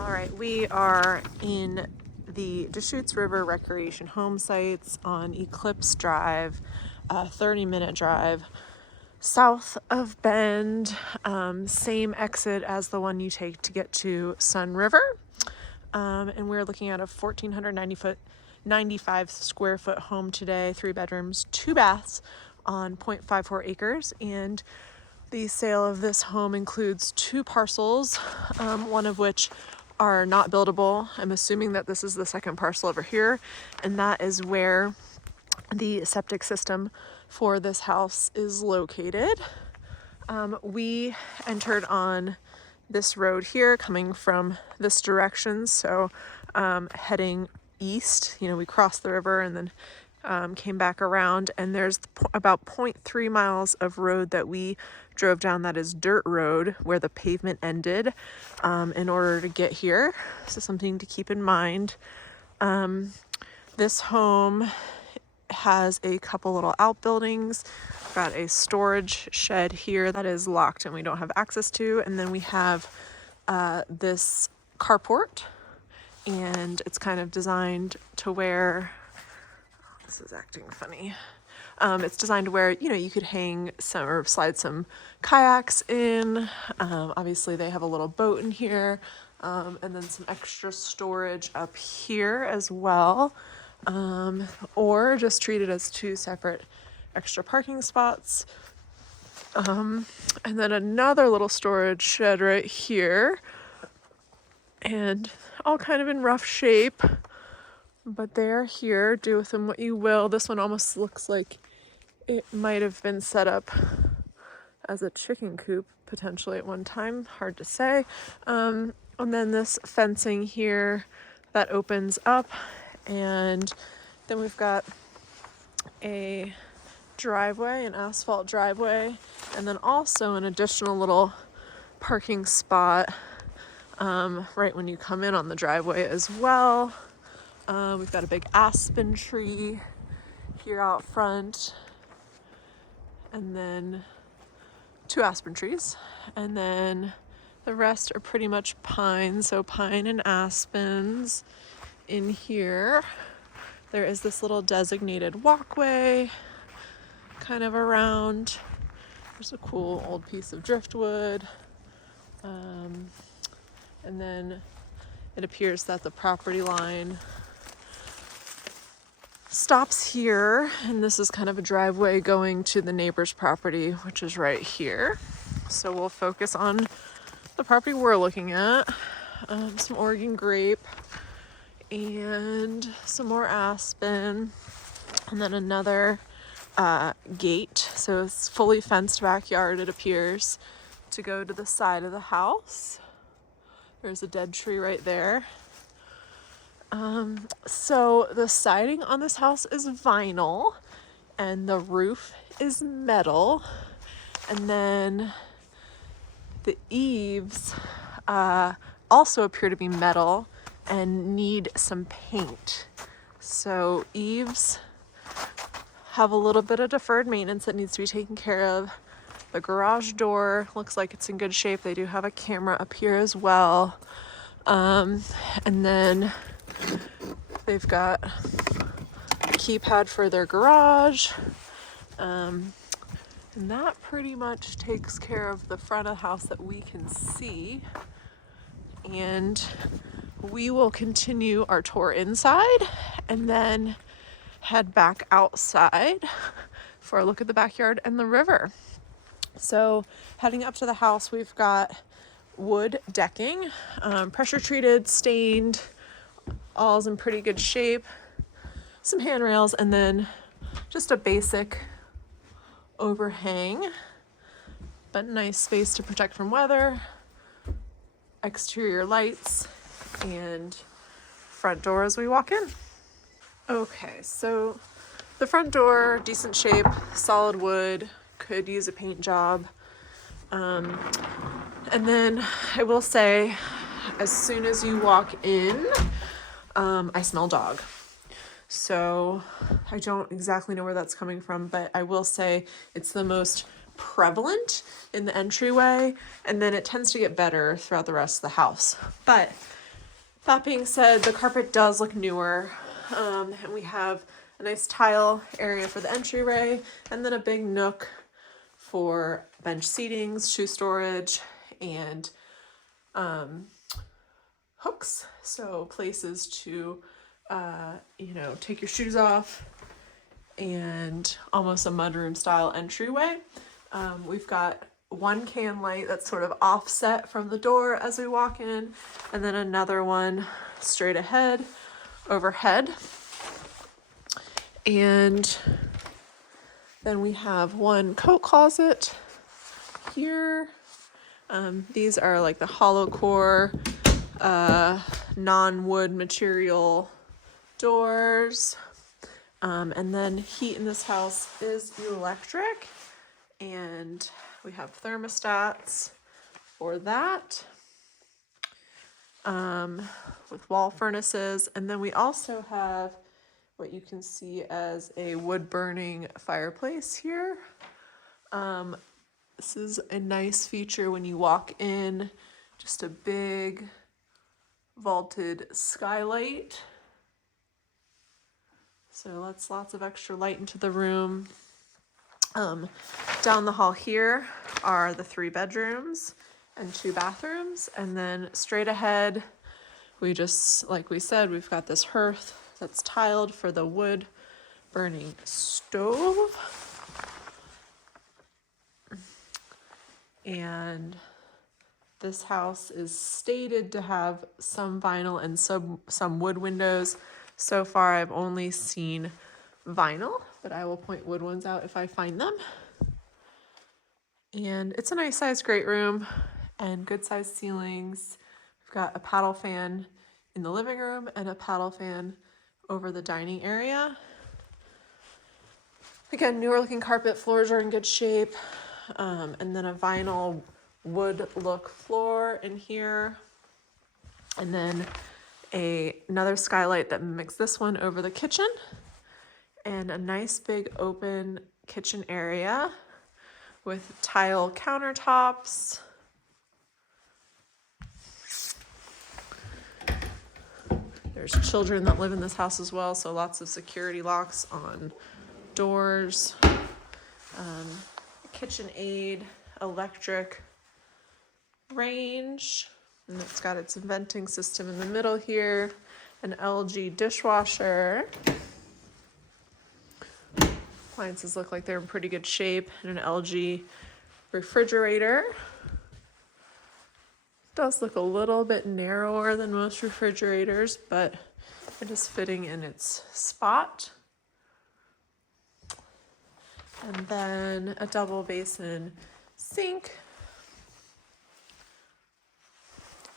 All right, we are in the Deschutes River Recreation Home Sites on Eclipse Drive, a 30-minute drive south of Bend, same exit as the one you take to get to Sun River. And we're looking at a 1,495 square foot home today, 3 bedrooms, 2 baths on 0.54 acres. And the sale of this home includes 2 parcels, one of which are not buildable. I'm assuming that this is the second parcel over here, and that is where the septic system for this house is located. We entered on this road here coming from this direction, so heading east, we crossed the river and then came back around, and there's about 0.3 miles of road that we drove down that is dirt road where the pavement ended in order to get here. So something to keep in mind. This home has a couple little outbuildings. We've got a storage shed here that is locked and we don't have access to, and then we have this carport, and it's kind of designed to where this is acting funny. It's designed where, you could hang some or slide some kayaks in. Obviously they have a little boat in here, and then some extra storage up here as well. Or just treat it as 2 separate extra parking spots. And then another little storage shed right here, and all kind of in rough shape. But they're here, do with them what you will. This one almost looks like it might have been set up as a chicken coop potentially at one time, hard to say. And then this fencing here that opens up, and then we've got a driveway, an asphalt driveway, and then also an additional little parking spot right when you come in on the driveway as well. We've got a big aspen tree here out front, and then 2 aspen trees, and then the rest are pretty much pine, so pine and aspens in here. There is this little designated walkway kind of around. There's a cool old piece of driftwood, and then it appears that the property line stops here, and this is kind of a driveway going to the neighbor's property, which is right here. So we'll focus on the property we're looking at. Some Oregon grape and some more aspen, and then another gate. So it's fully fenced backyard, it appears, to go to the side of the house. There's a dead tree right there. So the siding on this house is vinyl, and the roof is metal, and then the eaves also appear to be metal and need some paint. So eaves have a little bit of deferred maintenance that needs to be taken care of. The garage door looks like it's in good shape. They do have a camera up here as well. And then they've got a keypad for their garage. And that pretty much takes care of the front of the house that we can see. And we will continue our tour inside and then head back outside for a look at the backyard and the river. So heading up to the house, we've got wood decking, pressure treated, stained, all's in pretty good shape, some handrails, and then just a basic overhang, but nice space to protect from weather, exterior lights, and front door as we walk in. Okay, so the front door, decent shape, solid wood, could use a paint job. And then I will say, as soon as you walk in, I smell dog. So I don't exactly know where that's coming from, but I will say it's the most prevalent in the entryway, and then it tends to get better throughout the rest of the house. But That being said, the carpet does look newer, and we have a nice tile area for the entryway, and then a big nook for bench seatings, shoe storage, and hooks, so places to take your shoes off, and almost a mudroom style entryway. We've got one can light that's sort of offset from the door as we walk in, and then another one straight ahead overhead. And then we have one coat closet here. These are like the hollow core non-wood material doors. And then heat in this house is electric, and we have thermostats for that, with wall furnaces. And then we also have what you can see as a wood burning fireplace here. This is a nice feature when you walk in, just a big vaulted skylight. So that's lots of extra light into the room. Down the hall here are the 3 bedrooms and 2 bathrooms. And then straight ahead, like we said, we've got this hearth that's tiled for the wood burning stove. And this house is stated to have some vinyl and some wood windows. So far, I've only seen vinyl, but I will point wood ones out if I find them. And it's a nice sized great room and good sized ceilings. We've got a paddle fan in the living room and a paddle fan over the dining area. Again, newer looking carpet, floors are in good shape. And then a vinyl wood look floor in here. And then another skylight that mimics this one over the kitchen. And a nice big open kitchen area with tile countertops. There's children that live in this house as well, so lots of security locks on doors. KitchenAid, electric range, and it's got its venting system in the middle here, an LG dishwasher. Appliances look like they're in pretty good shape, and an LG refrigerator. Does look a little bit narrower than most refrigerators, but it is fitting in its spot. And then a double basin sink.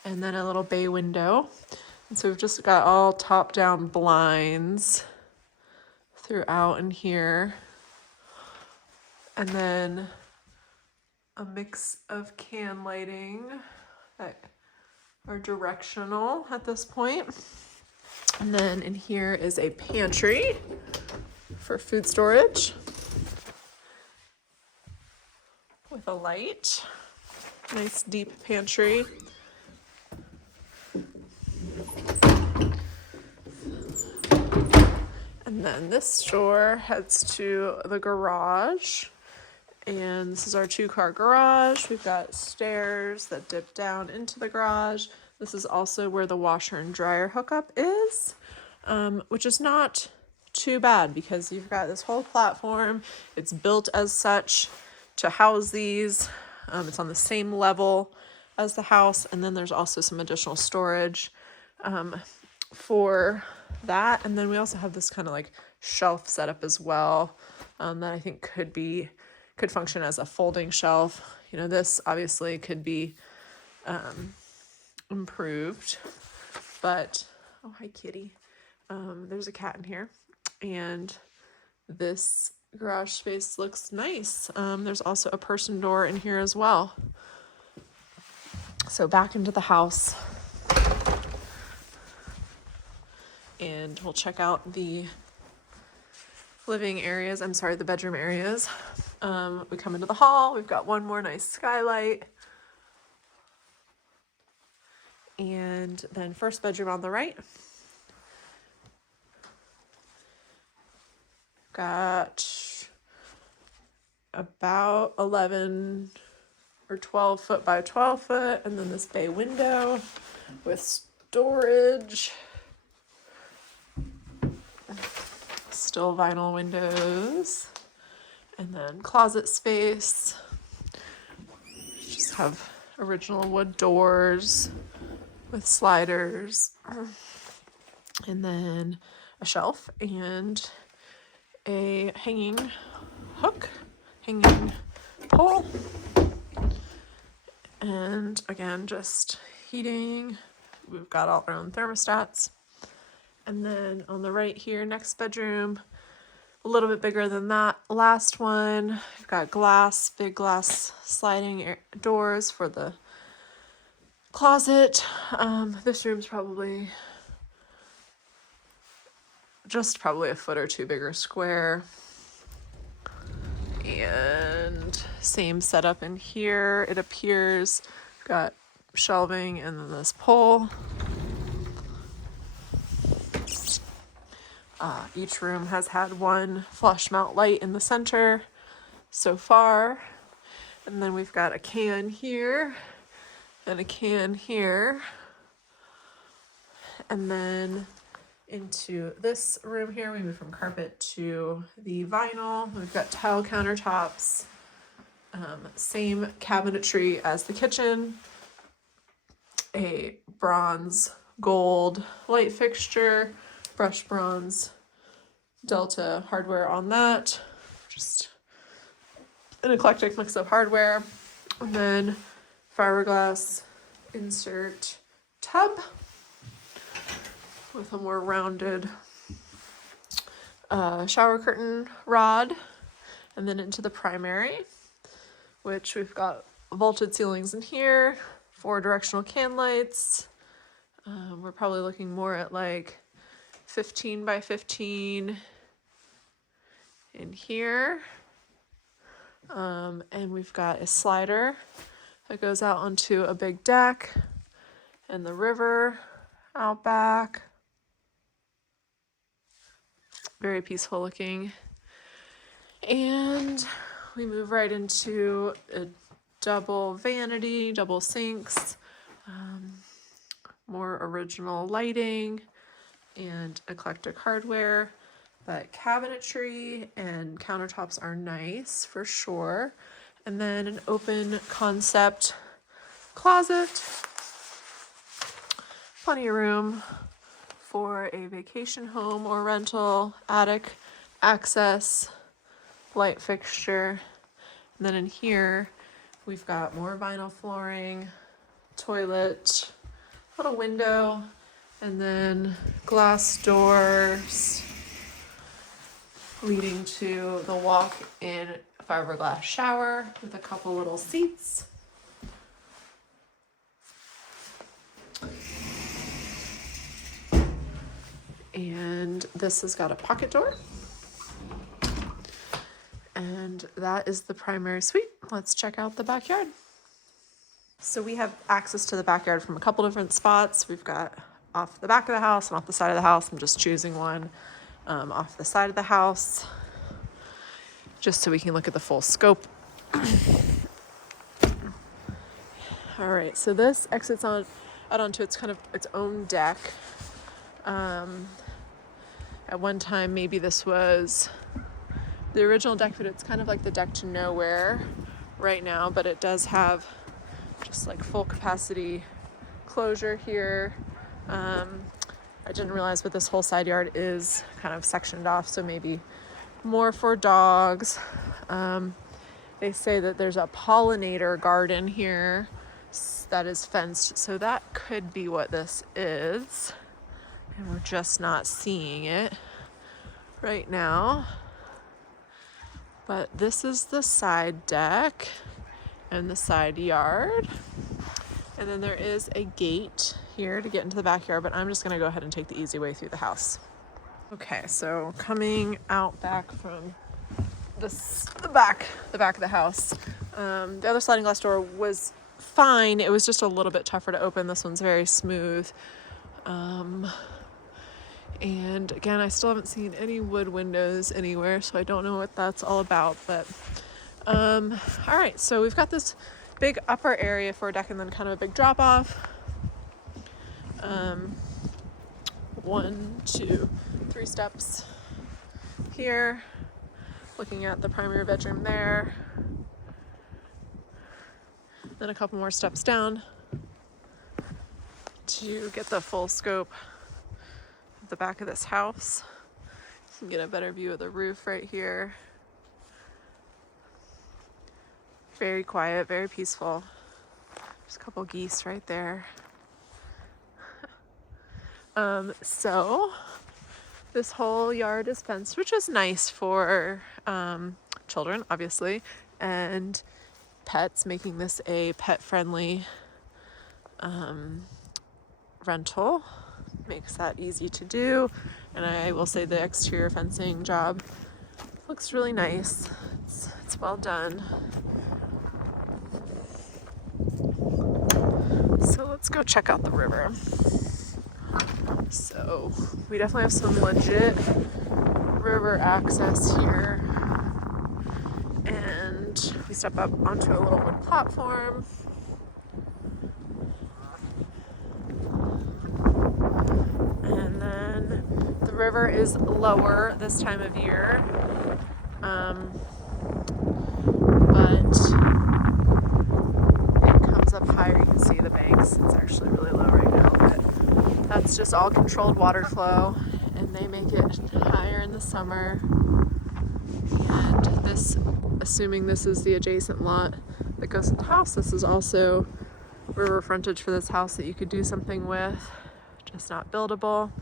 And then a little bay window. And so we've just got all top-down blinds throughout in here. And then a mix of can lighting that are directional at this point. And then in here is a pantry for food storage with a light. Nice deep pantry. And then this door heads to the garage. And this is our 2-car garage. We've got stairs that dip down into the garage. This is also where the washer and dryer hookup is, which is not too bad because you've got this whole platform. It's built as such to house these. It's on the same level as the house. And then there's also some additional storage for that. And then we also have this kind of like shelf setup as well, that I think could function as a folding shelf. You know, this obviously could be improved, but oh, hi kitty. There's a cat in here, and this garage space looks nice. There's also a person door in here as well. So back into the house, and we'll check out the living areas. The bedroom areas. We come into the hall. We've got one more nice skylight. And then first bedroom on the right. Got about 11 or 12 foot by 12 foot, and then this bay window with storage. Still vinyl windows, and then closet space. Just have original wood doors with sliders, and then a shelf and a hanging pole, and again just heating. We've got all our own thermostats. And then on the right here, next bedroom, a little bit bigger than that last one. We've got glass, big glass sliding doors for the closet. This room's probably a foot or two bigger square. And same setup in here, it appears. Got shelving and then this pole. Each room has had one flush mount light in the center so far. And then we've got a can here and a can here. And then into this room here, we move from carpet to the vinyl. We've got tile countertops, same cabinetry as the kitchen, a bronze gold light fixture, brushed bronze Delta hardware on that, just an eclectic mix of hardware. And then fiberglass insert tub with a more rounded shower curtain rod. And then into the primary, which we've got vaulted ceilings in here, 4 directional can lights. We're probably looking more at like 15 by 15 in here. And we've got a slider that goes out onto a big deck and the river out back. Very peaceful looking. And we move right into a double vanity, double sinks, more original lighting and eclectic hardware. But cabinetry and countertops are nice for sure. And then an open concept closet. Plenty of room for a vacation home or rental, attic access, light fixture. And then in here, we've got more vinyl flooring, toilet, little window, and then glass doors leading to the walk-in fiberglass shower with a couple little seats. And this has got a pocket door. And that is the primary suite. Let's check out the backyard. So we have access to the backyard from a couple different spots. We've got off the back of the house and off the side of the house. I'm just choosing one off the side of the house, just so we can look at the full scope. All right, so this exits out onto its kind of its own deck. At one time, maybe this was the original deck, but it's kind of like the deck to nowhere right now, but it does have just like full capacity closure here. I didn't realize, but this whole side yard is kind of sectioned off, so maybe more for dogs. They say that there's a pollinator garden here that is fenced, so that could be what this is, and we're just not seeing it right now. But this is the side deck and the side yard. And then there is a gate here to get into the backyard, but I'm just gonna go ahead and take the easy way through the house. Okay, so coming out back from the back of the house, the other sliding glass door was fine. It was just a little bit tougher to open. This one's very smooth. And again, I still haven't seen any wood windows anywhere, so I don't know what that's all about. But all right, so we've got this big upper area for a deck and then kind of a big drop off. 1, 2, 3 steps here, looking at the primary bedroom there, then a couple more steps down to get the full scope of the back of this house. You can get a better view of the roof right here. Very quiet, very peaceful. There's a couple geese right there. So this whole yard is fenced, which is nice for children, obviously, and pets, making this a pet-friendly rental. Makes that easy to do. And I will say the exterior fencing job looks really nice. It's well done. So let's go check out the river. So we definitely have some legit river access here. And we step up onto a little wood platform. And then the river is lower this time of year. But it comes up higher. You can see the banks. It's actually really low right now, but that's just all controlled water flow, and they make it higher in the summer. And this, assuming this is the adjacent lot that goes to the house, this is also river frontage for this house that you could do something with, just not buildable.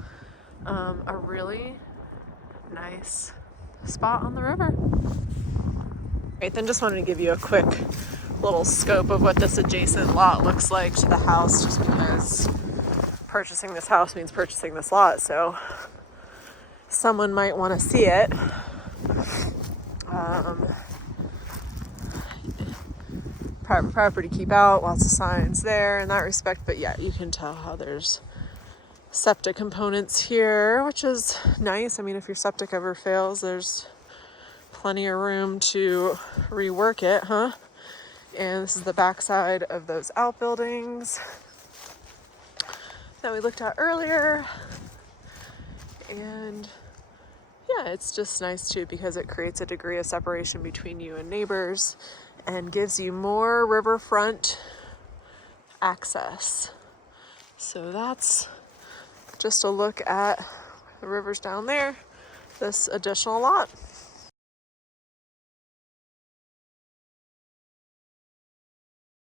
A really nice spot on the river. Right, then just wanted to give you a quick little scope of what this adjacent lot looks like to the house, just because purchasing this house means purchasing this lot, so someone might want to see it. Private property, keep out, lots of signs there in that respect, but yeah, you can tell how there's septic components here, which is nice. I mean, if your septic ever fails, there's plenty of room to rework it, huh? And this is the backside of those outbuildings that we looked at earlier. And yeah, it's just nice too, because it creates a degree of separation between you and neighbors and gives you more riverfront access. So that's just a look at the rivers down there, this additional lot.